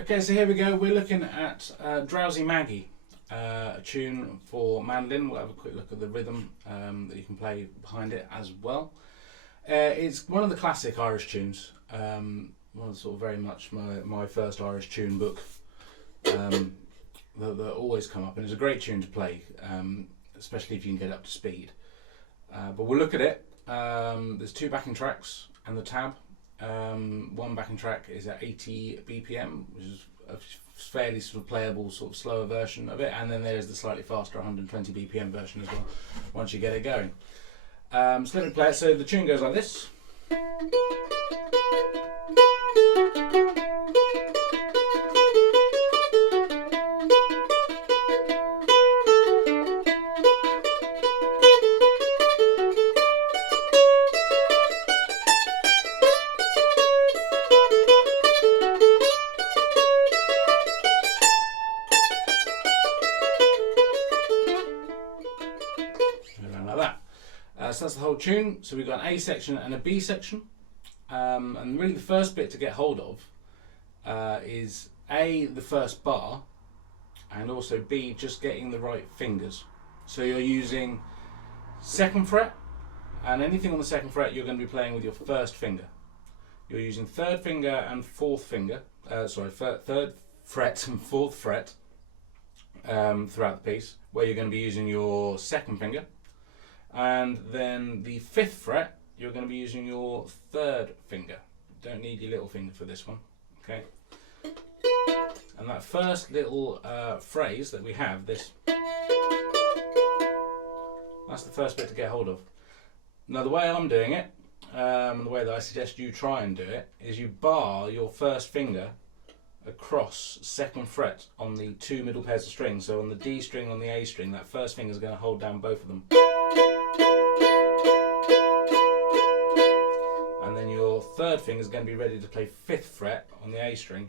Okay, so here we go. We're looking at Drowsie Maggie, a tune for mandolin. We'll have a quick look at the rhythm that you can play behind it as well. It's one of the classic Irish tunes. One of sort of very much my first Irish tune book that always come up, and it's a great tune to play, especially if you can get up to speed. But we'll look at it. There's two backing tracks and the tab. One backing track is at 80 BPM, which is a fairly sort of playable, sort of slower version of it, and then there's the slightly faster 120 BPM version as well, once you get it going. So let me play it. So the tune goes like this. So that's the whole tune. So we've got an A section and a B section, and really the first bit to get hold of is A, the first bar, and also B, just getting the right fingers. So you're using second fret, and anything on the second fret you're going to be playing with your first finger. You're using third finger and fourth finger, third fret and fourth fret throughout the piece, where you're going to be using your second finger. And then the fifth fret, you're going to be using your third finger. Don't need your little finger for this one, okay? And that first little phrase that we have, this, that's the first bit to get hold of. Now the way I'm doing it, the way that I suggest you try and do it, is you bar your first finger across second fret on the two middle pairs of strings. So on the D string, on the A string, that first finger is going to hold down both of them. And then your third finger is going to be ready to play fifth fret on the A string.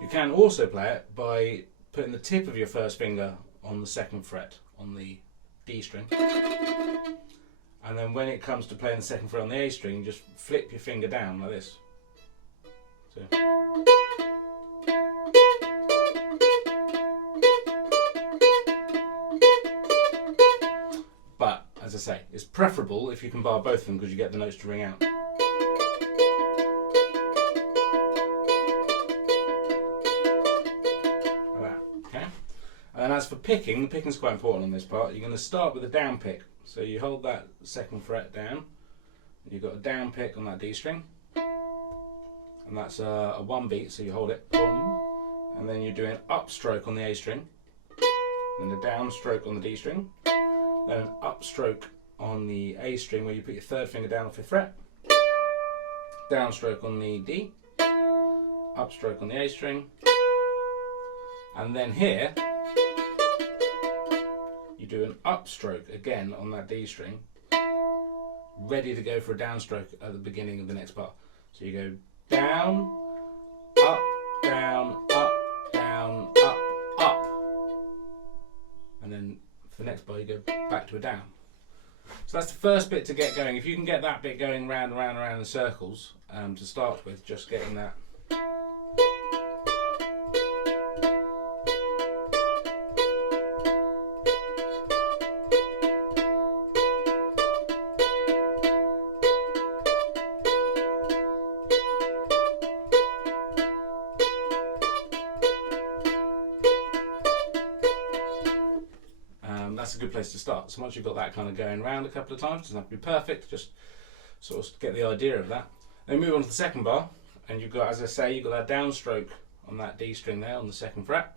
You can also play it by putting the tip of your first finger on the second fret on the D string. And then when it comes to playing the second fret on the A string, you just flip your finger down like this. So. But as I say, it's preferable if you can bar both of them because you get the notes to ring out. Like that, okay? And as for picking, the picking's quite important on this part. You're going to start with a down pick. So you hold that second fret down, you've got a down pick on that D string, and that's a one beat, so you hold it, boom, and then you're doing upstroke on the A string, then a downstroke on the D string, then an upstroke on the A string where you put your third finger down on fifth fret, downstroke on the D, upstroke on the A string, and then here you do an upstroke again on that D string, ready to go for a downstroke at the beginning of the next part. So you go down, up, down, up, down, up, up. And then for the next bar you go back to a down. So that's the first bit to get going. If you can get that bit going round and round and round in circles to start with, just getting that. That's a good place to start. So once you've got that kind of going round a couple of times, doesn't have to be perfect, just sort of get the idea of that. Then move on to the second bar, and you've got, as I say, you've got that downstroke on that D string there on the second fret,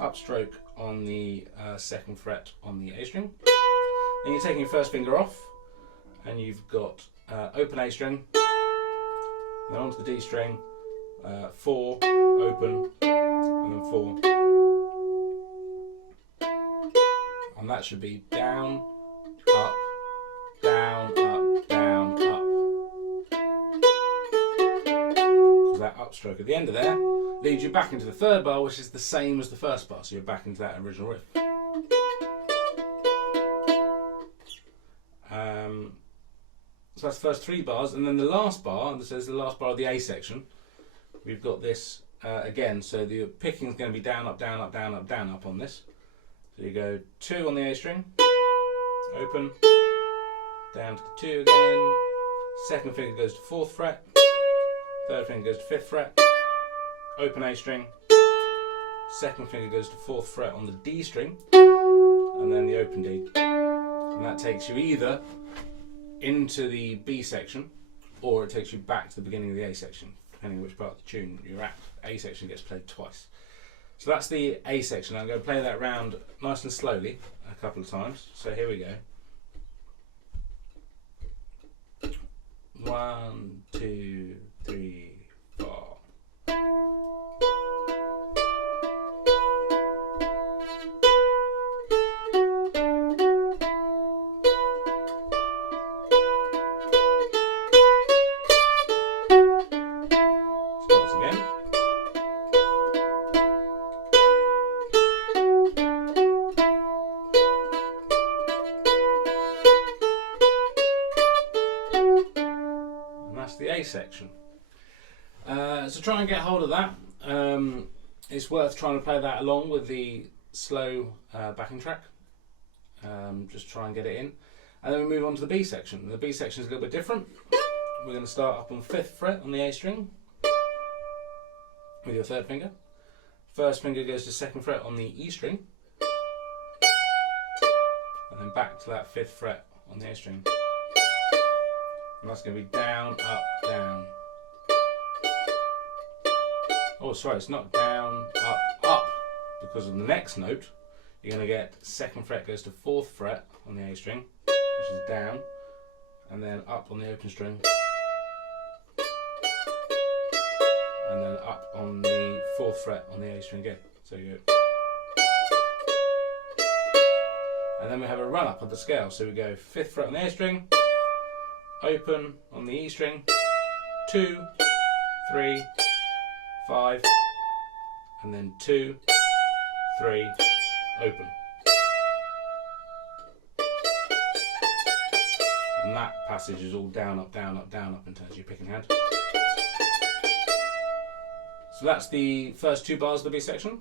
upstroke on the second fret on the A string. Then you're taking your first finger off, and you've got open A string, then onto the D string, 4, open, and then 4. And that should be down, up, down, up, down, up. So that upstroke at the end of there leads you back into the third bar, which is the same as the first bar, so you're back into that original riff. So that's the first 3 bars, and then the last bar, this is the last bar of the A section. We've got this again, so the picking is going to be down, up, down, up, down, up, down, up on this. So you go 2 on the A string, open, down to the 2 again, second finger goes to 4th fret, third finger goes to 5th fret, open A string, second finger goes to 4th fret on the D string, and then the open D. And that takes you either into the B section, or it takes you back to the beginning of the A section, depending on which part of the tune you're at. A section gets played twice. So that's the A section. I'm going to play that round nice and slowly a couple of times. So here we go. 1, 2, 3, 4. The A section. So try and get hold of that. It's worth trying to play that along with the slow backing track. Just try and get it in. And then we move on to the B section. The B section is a little bit different. We're going to start up on 5th fret on the A string with your third finger. First finger goes to 2nd fret on the E string. And then back to that 5th fret on the A string. And that's going to be down, up, down. Oh, sorry, it's not down, up, up. Because of the next note, you're going to get 2nd fret goes to 4th fret on the A string, which is down, and then up on the open string, and then up on the 4th fret on the A string again. So you go. And then we have a run up of the scale. So we go 5th fret on the A string, open on the E string, 2, 3, 5, and then 2, 3, open. And that passage is all down, up, down, up, down, up in terms of your picking hand. So that's the first 2 bars of the B section.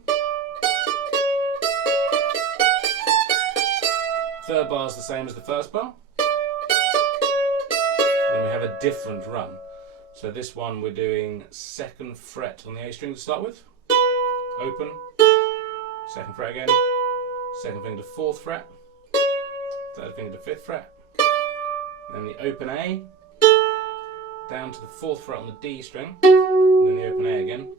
Third bar is the same as the first bar. Then we have a different run. So this one we're doing 2nd fret on the A string to start with. Open, 2nd fret again, 2nd finger to 4th fret, 3rd finger to 5th fret, then the open A, down to the 4th fret on the D string, and then the open A again.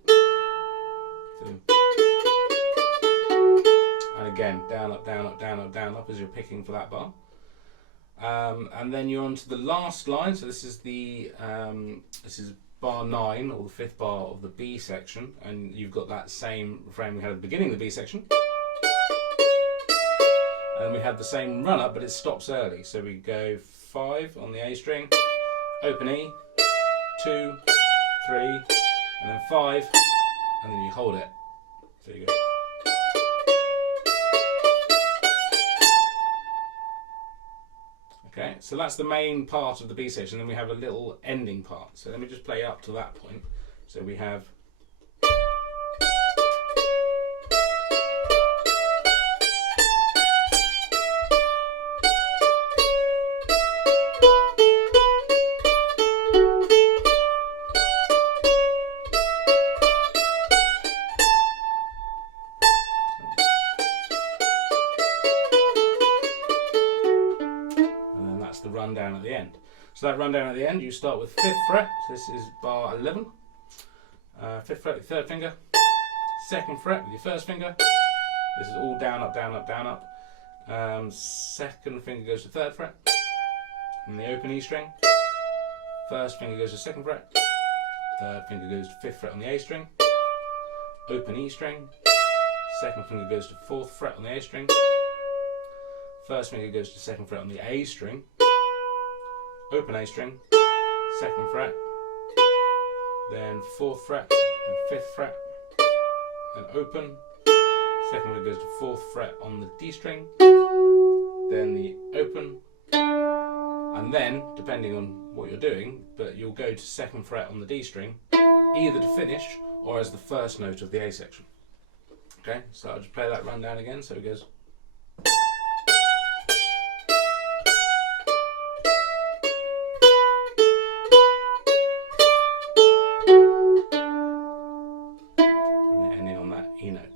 And again, down, up, down, up, down, up, down, up as you're picking for that bar. And then you're on to the last line. So this is the this is bar 9, or the 5th bar of the B section, and you've got that same refrain we had at the beginning of the B section. And we have the same run up, but it stops early. So we go 5 on the A string, open E, 2, 3, and then 5, and then you hold it. So you go. Okay, so that's the main part of the B section. Then we have a little ending part. So let me just play up to that point. So we have. The rundown at the end. So that rundown at the end, you start with 5th fret. So this is bar 11. 5th fret with your 3rd finger. 2nd fret with your 1st finger. This is all down, up, down, up, down, up. 2nd finger goes to 3rd fret. And the open E string. 1st finger goes to 2nd fret. 3rd finger goes to 5th fret on the A string. Open E string. 2nd finger goes to 4th fret on the A string. 1st finger goes to 2nd fret on the A string. Open A string, 2nd fret, then 4th fret, and 5th fret, then open, 2nd finger goes to 4th fret on the D string, then the open, And then, depending on what you're doing, but you'll go to 2nd fret on the D string, either to finish or as the first note of the A section. Okay, so I'll just play that rundown again. So it goes. And then ending on that E note.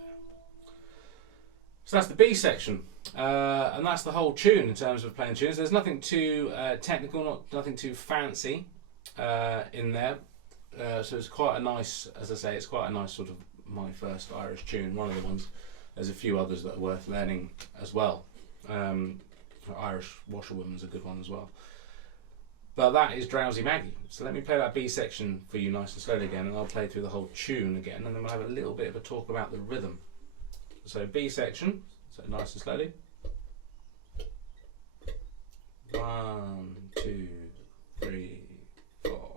So that's the B section. And that's the whole tune in terms of playing tunes. There's nothing too technical, nothing too fancy in there. So it's quite a nice, as I say, it's quite a nice sort of my first Irish tune. One of the ones. There's a few others that are worth learning as well. Irish Washerwoman's a good one as well. But that is Drowsie Maggie. So let me play that B section for you nice and slowly again, and I'll play through the whole tune again, and then we'll have a little bit of a talk about the rhythm. So B section, so nice and slowly. 1, 2, 3, 4.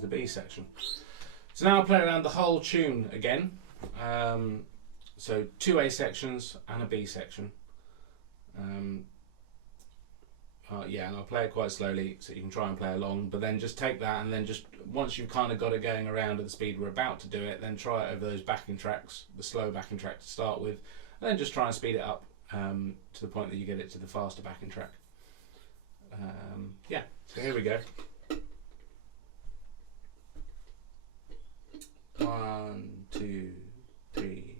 The B section. So now I'll play around the whole tune again. So 2 A sections and a B section. Yeah, and I'll play it quite slowly so you can try and play along, but then just take that and then just once you've kind of got it going around at the speed we're about to do it, then try it over those backing tracks, the slow backing track to start with, and then just try and speed it up to the point that you get it to the faster backing track. Yeah, so here we go. 1, 2, 3,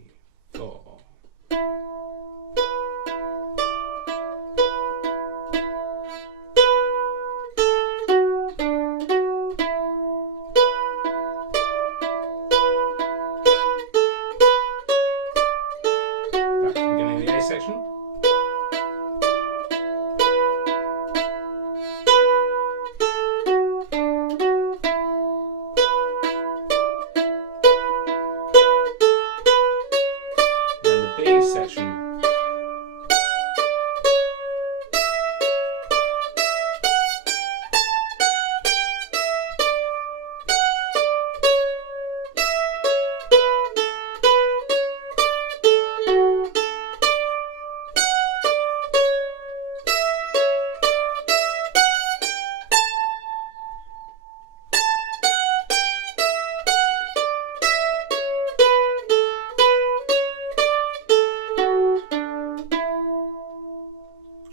4. Back to the beginning of the A section. Section.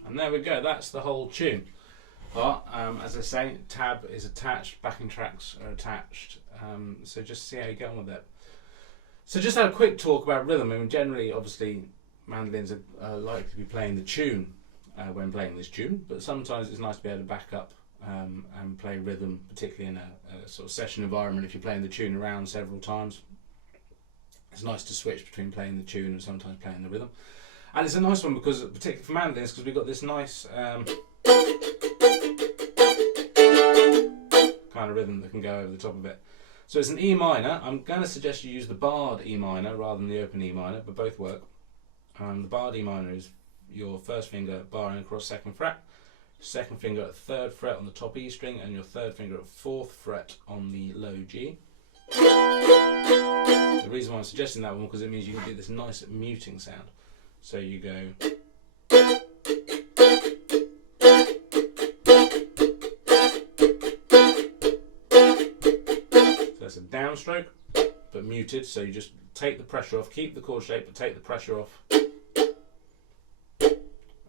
And there we go, that's the whole tune. But as I say, tab is attached, backing tracks are attached, so just see how you get on with it. So just had a quick talk about rhythm. I mean, generally, obviously, mandolins are likely to be playing the tune when playing this tune, but sometimes it's nice to be able to back up and play rhythm, particularly in a sort of session environment. If you're playing the tune around several times, it's nice to switch between playing the tune and sometimes playing the rhythm. And it's a nice one because, particularly for mandolins, because we've got this nice kind of rhythm that can go over the top of it. So it's an E minor. I'm going to suggest you use the barred E minor rather than the open E minor, but both work. The barred E minor is your first finger barring across 2nd fret, 2nd finger at 3rd fret on the top E string, and your 3rd finger at 4th fret on the low G. The reason why I'm suggesting that one because it means you can do this nice muting sound. So you go. So that's a downstroke, but muted. So you just take the pressure off, keep the chord shape, but take the pressure off.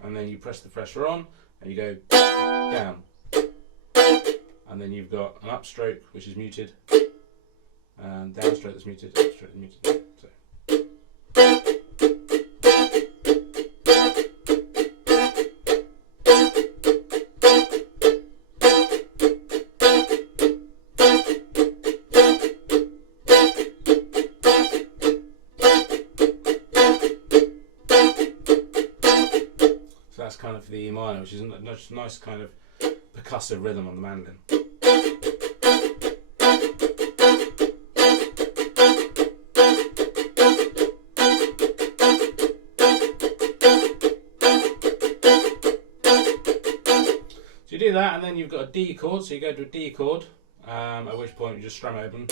And then you press the pressure on, and you go down. And then you've got an upstroke, which is muted, and downstroke that's muted, upstroke that's muted. So. that's kind of for the E minor, which is a nice kind of percussive rhythm on the mandolin. So you do that, and then you've got a D chord, so you go to a D chord, at which point you just strum it open,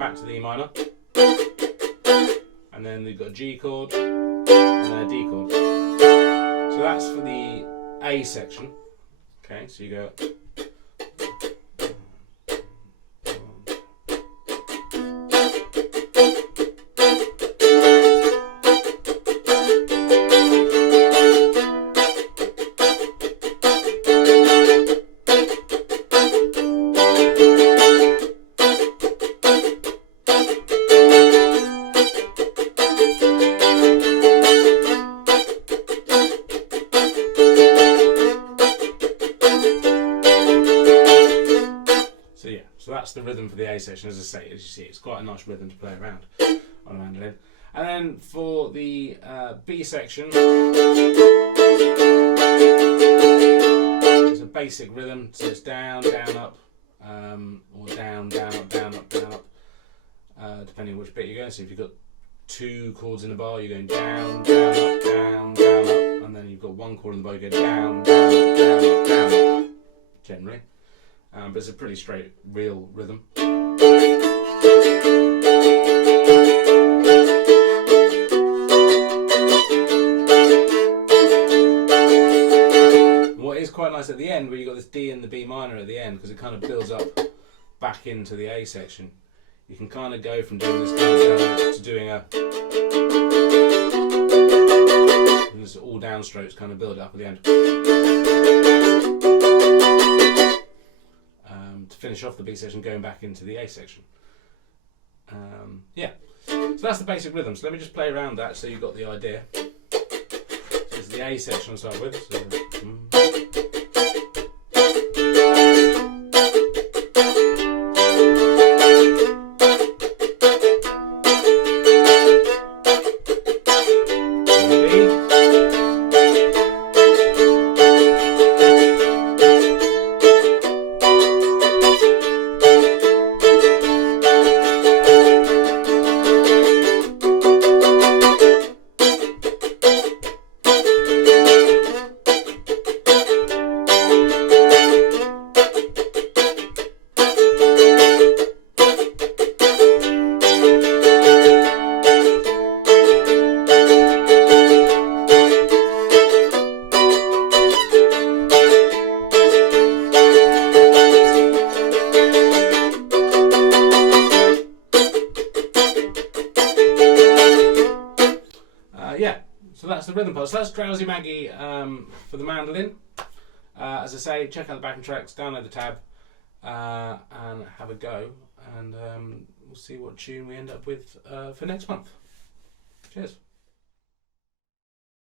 back to the E minor, and then you've got a G chord, and then a D chord. So that's for the A section. Okay, so you go. So that's the rhythm for the A section. As I say, as you see, it's quite a nice rhythm to play around on a mandolin. And then for the B section, it's a basic rhythm. So it's down, down, up, or down, down, up, down, up, down, up, depending on which bit you're going. So if you've got 2 chords in the bar, you're going down, down, up, down, down, up, and then you've got 1 chord in the bar, you go down, down, up, down, up, down, up, generally. But it's a pretty straight, real rhythm. What is quite nice at the end, where you've got this D and the B minor at the end, because it kind of builds up back into the A section. You can kind of go from doing this kind of to doing a... and this all downstrokes kind of build up at the end. To finish off the B section, going back into the A section. Yeah, so that's the basic rhythm. So let me just play around that so you've got the idea. So this is the A section I'll start with. So, yeah, so that's the rhythm part. So that's Drowsie Maggie for the mandolin. As I say, check out the backing tracks, download the tab, and have a go. And we'll see what tune we end up with for next month. Cheers.